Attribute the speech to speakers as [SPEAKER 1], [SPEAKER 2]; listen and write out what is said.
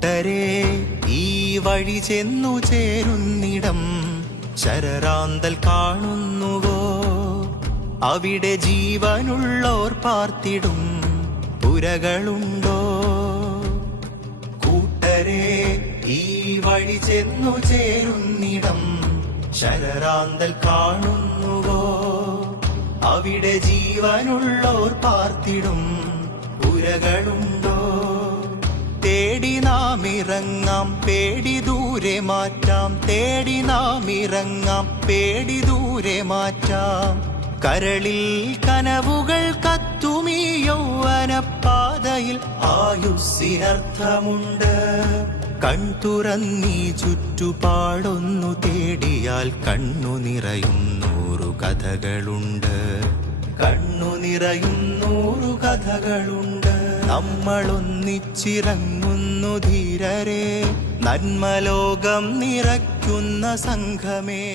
[SPEAKER 1] കൂട്ടരെ ഈ വഴി ചെന്നു ചേരുന്നിടം ശരറാന്തൽ കാണുന്നുവോ അവിടെ ജീവനുള്ളോർ പാർത്തിടും പുരകളുണ്ടോ കൂട്ടരെ ഈ വഴി ചെന്നു ചേരുന്നിടം ശരറാന്തൽ കാണുന്നുവോ അവിടെ ജീവനുള്ളോർ പാർത്തിടും പുരകളുണ്ടോ
[SPEAKER 2] തേടി നാം ഇറങ്ങാം പേടി ദൂരെ മാറ്റാം തേടി നാം ഇറങ്ങാം പേടി ദൂരെ മാറ്റാം കരളിൽ കനവുകൾ കത്തുമീ യൗവനപ്പാതയിൽ ആയുസ്സിനർത്ഥമുണ്ട് കൺതുറന്നീ ചുറ്റുപാടൊന്നു തേടിയാൽ കണ്ണു നിറയും നൂറു കഥകളുണ്ട് കണ്ണു നിറയും നൂറു കഥകളുണ്ട് നമ്മളൊന്നിച്ചിറങ്ങുന്നു ധീരരെ നന്മലോകം നിറയ്ക്കുന്ന സംഘമേ